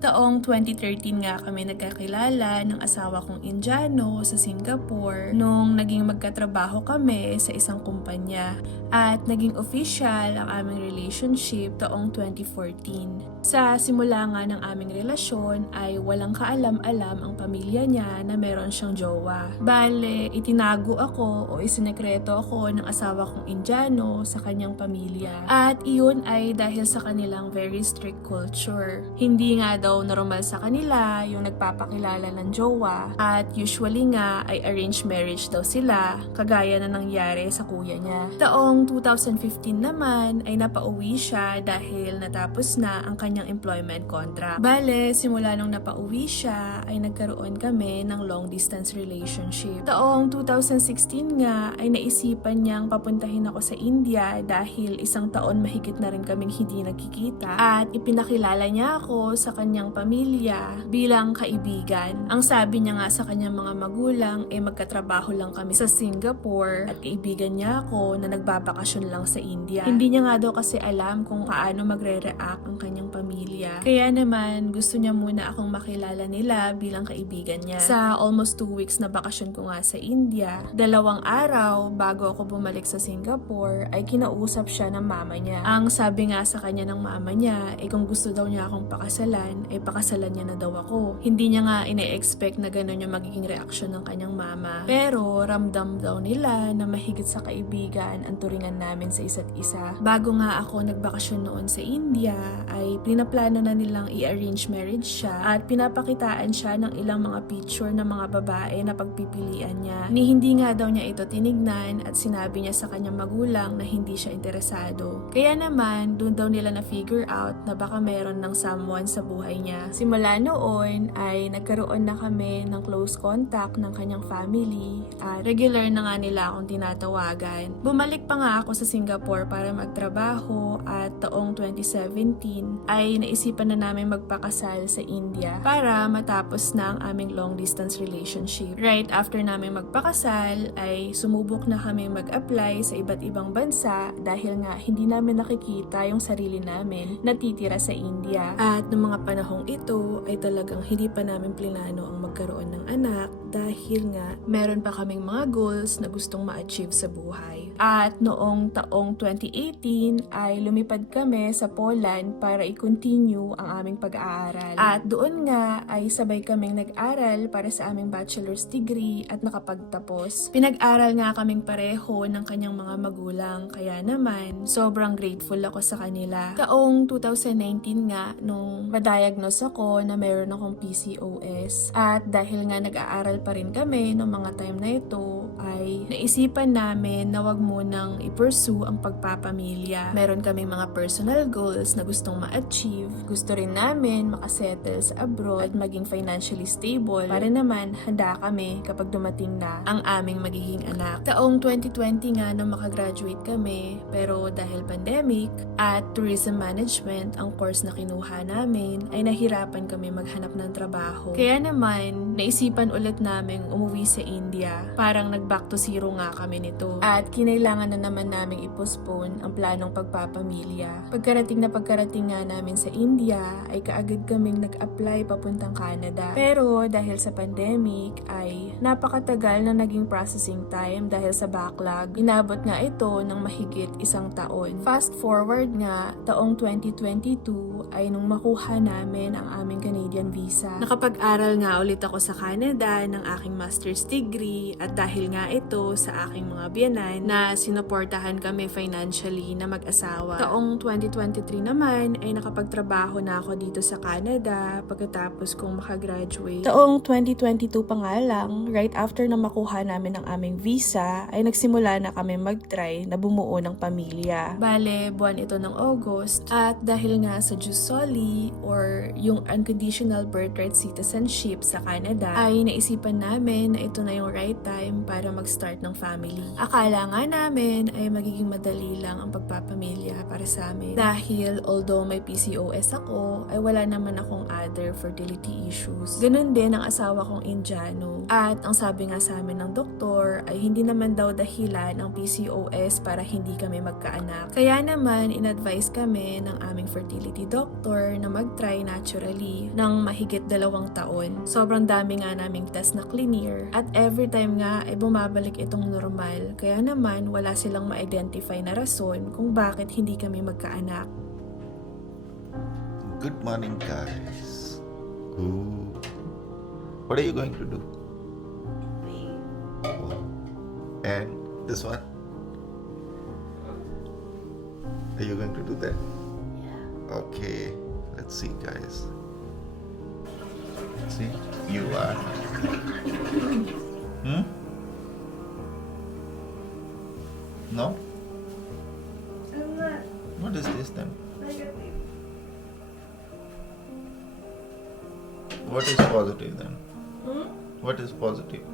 Taong 2013 nga kami nagkakilala ng asawa kong Indiano sa Singapore nung naging magkatrabaho kami sa isang kumpanya at naging official ang aming relationship taong 2014. Sa simula nga ng aming relasyon ay walang kaalam-alam ang pamilya niya na meron siyang jowa. Bale, itinago ako o isinekreto ako ng asawa kong Indiano sa kanyang pamilya. At iyon ay dahil sa kanilang very strict culture. Hindi nga daw normal sa kanila yung nagpapakilala ng jowa at usually nga ay arranged marriage daw sila kagaya na nangyari sa kuya niya. Taong 2015 naman ay napauwi siya dahil natapos na ang kanyang employment contract. Bale, simula nung napauwi siya ay nagkaroon kami ng long distance relationship. Taong 2016 nga ay naisipan niyang papuntahin ako sa India dahil isang taon mahigit na rin kaming hindi nagkikita at ipinakilala niya ako sa kanyang pamilya bilang kaibigan. Ang sabi niya nga sa kanyang mga magulang magkatrabaho lang kami sa Singapore at kaibigan niya ako na nagbabakasyon lang sa India. Hindi niya nga daw kasi alam kung paano magre-react ang kanyang pamilya. Kaya naman gusto niya muna akong makilala nila bilang kaibigan niya. Sa almost 2 weeks na bakasyon ko nga sa India, 2 araw bago ako bumalik sa Singapore ay kinausap siya ng mama niya. Ang sabi nga sa kanya ng mama niya kung gusto daw niya akong pakasalan pakasalan niya na daw ako. Hindi niya nga ine-expect na gano'n yung magiging reaksyon ng kanyang mama. Pero ramdam daw nila na mahigit sa kaibigan ang turingan namin sa isa't isa. Bago nga ako nagbakasyon noon sa India ay pinaplano na nilang i-arrange marriage siya at pinapakitaan siya ng ilang mga picture ng mga babae na pagpipilian niya. Hindi nga daw niya ito tinignan at sinabi niya sa kanyang magulang na hindi siya interesado. Kaya naman doon daw nila na figure out na baka meron ng someone sa buhay niya. Simula noon ay nagkaroon na kami ng close contact ng kanyang family at regular na nga nila akong tinatawagan. Bumalik pa nga ako sa Singapore para magtrabaho at taong 2017 ay naisipan na namin magpakasal sa India para matapos na ang aming long distance relationship. Right after namin magpakasal ay sumubok na kami mag-apply sa iba't ibang bansa dahil nga hindi namin nakikita yung sarili namin natitira sa India. At noong mga panahong ito ay talagang hindi pa namin plinano ang magkaroon ng anak dahil nga meron pa kaming mga goals na gustong ma-achieve sa buhay. At noong taong 2018 ay lumipad kami sa Poland para i-continue ang aming pag-aaral. At doon nga ay sabay kaming nag-aral para sa aming bachelor's degree at nakapagtapos. Pinag-aral nga kaming pareho ng kanyang mga magulang kaya naman sobrang grateful ako sa kanila. Taong 2019 nga nung ma-diagnose ako na meron akong PCOS at dahil nga nag-aaral pa rin kami noong mga time na ito ay naisipan namin na wag munang i-pursue ang pagpapamilya. Meron kaming mga personal goals na gustong ma-achieve. Gusto rin namin makasettle sa abroad at maging financially stable para naman handa kami kapag dumating na ang aming magiging anak. Taong 2020 nga nung makagraduate kami pero dahil pandemic at tourism management ang course na kinuha namin ay nahirapan kami maghanap ng trabaho. Kaya naman naisipan ulit naming umuwi sa India. Parang nag-back to zero nga kami nito. At kinailangan na naman naming i-postpone ang planong pagpapamilya. Pagkarating nga namin sa India ay kaagad kaming nag-apply papuntang Canada. Pero dahil sa pandemic ay napakatagal na naging processing time dahil sa backlog. Inabot nga ito ng mahigit 1 taon. Fast forward nga, taong 2022 ay nung makuha namin ang aming Canadian visa. Nakapag-aral nga ulit ako sa Canada ng aking master's degree at dahil nga ito sa aking mga biyanan na sinuportahan kami financially na mag-asawa. Taong 2023 naman ay nakapagtrabaho na ako dito sa Canada pagkatapos kong makagraduate. Taong 2022 pa nga lang, right after na makuha namin ang aming visa, ay nagsimula na kami mag-try na bumuo ng pamilya. Bale, buwan ito ng August at dahil nga sa Jus Soli or yung unconditional birthright citizenship sa Canada ay naisipan namin na ito na yung right time para mag-start ng family. Akala nga namin ay magiging madali lang ang pagpapamilya para sa amin dahil although may PCOS ako ay wala naman akong other fertility issues. Ganun din ang asawa kong Indiano. At ang sabi nga sa amin ng doktor ay hindi naman daw dahilan ang PCOS para hindi kami magkaanak. Kaya naman in-advise kami ng aming fertility doctor doktor na mag-try naturally ng mahigit 2 taon. Sobrang dami nga naming test na clear at every time nga ay bumabalik itong normal. Kaya naman wala silang ma-identify na rason kung bakit hindi kami magkaanak. Good morning, guys. Ooh. What are you going to do? Oh. And this one? Are you going to do that? Yeah. Okay. Let's see, guys. See, you are. No? What is this then? What is positive then? What is positive?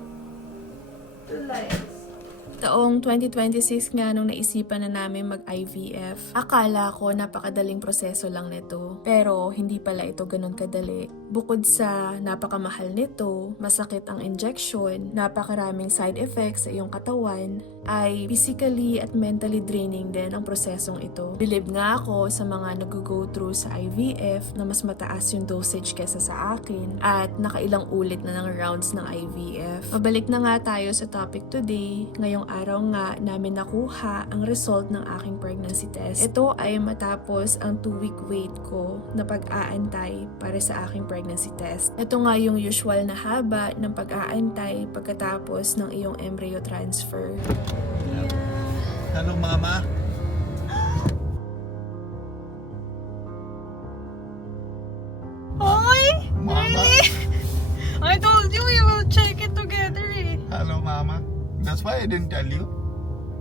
Taong 2026 nga nung naisipan na namin mag-IVF, akala ko napakadaling proseso lang nito. Pero hindi pala ito ganun kadali. Bukod sa napakamahal nito, masakit ang injection, napakaraming side effects sa iyong katawan, ay physically at mentally draining din ang prosesong ito. Bilib nga ako sa mga nag-go through sa IVF na mas mataas yung dosage kesa sa akin at nakailang ulit na ng rounds ng IVF. Mabalik na nga tayo sa topic today. Ngayong araw nga namin nakuha ang result ng aking pregnancy test. Ito ay matapos ang 2-week wait ko na pag-aantay para sa aking pregnancy test. Ito nga yung usual na haba ng pag-aantay pagkatapos ng iyong embryo transfer. Hello, Mama. Oy! Mama. Really? I told you we will check it together eh. Hello, Mama. That's why I didn't tell you.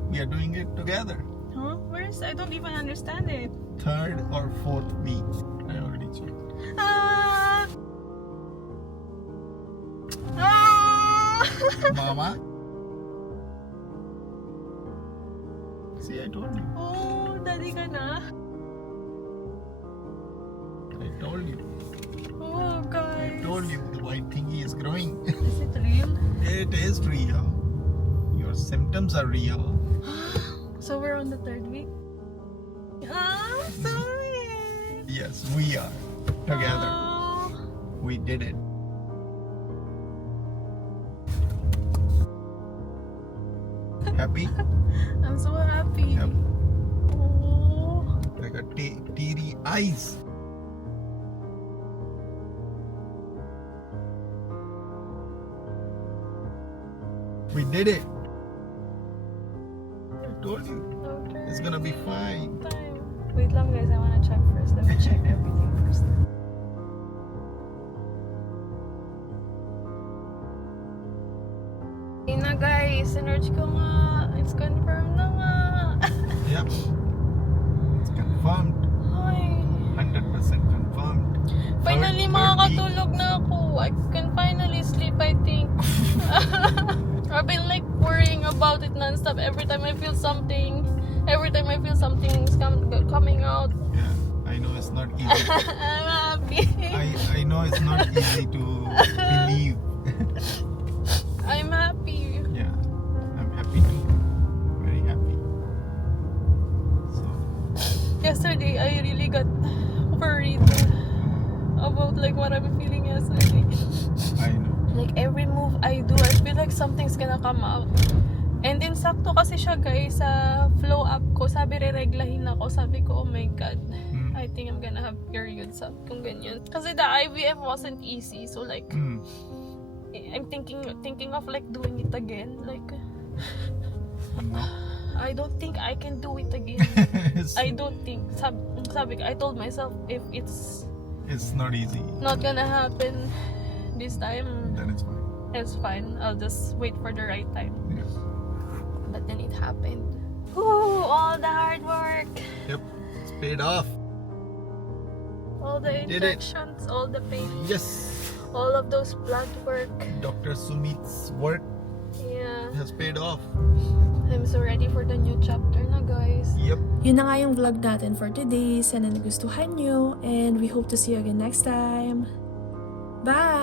We are doing it together. Huh? Where's? I don't even understand it. 3rd or 4th week. I already checked. Ah! Ah! Mama. See, I told you. Oh, daddy ka na. I told you. Oh, I guys. told you the white thingy is growing. Is it real? It is real. Your symptoms are real. So we're on the 3rd week? Ah, sorry. Yes, we are. Together. Oh. We did it. Happy? I'm so happy. Yep. Oh. Like a teary eyes. We did it. I told you. Okay. It's gonna be fine. Time. Wait lang guys, I wanna check first. Let me check everything first. Yun na guys, sinerch ko nga. It's confirmed na nga. Yep. It's confirmed. Ay. 100% confirmed. Finally Third week. makakatulog na ako. I can finally sleep, I think. I've been like worrying about it non-stop every time I feel something. Every time I feel something's coming out. Yeah, I know it's not easy. I'm happy. I know it's not easy to believe. I'm happy. Yeah, I'm happy too. Very happy. So, Yesterday, I really got worried about like what I'm feeling yesterday. I know. Like every move I do, I feel like something's gonna come out. And then sakto kasi siya guys sa flow up ko. Sabi re-reglahin ako. Sabi ko, oh my God. I think I'm gonna have periods. Sabi kong ganyan. Kasi the IVF wasn't easy. So like, I'm thinking of like doing it again. Like, No. I don't think I can do it again. I don't think. Sabi ko, I told myself if it's It's not easy. not gonna happen this time, Then it's fine. it's fine. I'll just wait for the right time. Yes. But then it happened. Ooh, all the hard work, Yep. It's paid off. all the Did it. injections, all the pain, Yes. all of those blood work. Dr. Sumit's work Yeah, has paid off. I'm so ready for the new chapter na guys. Yep. Yun na nga yung vlog natin for today. Sana nagustuhan nyo and we hope to see you again next time. Bye!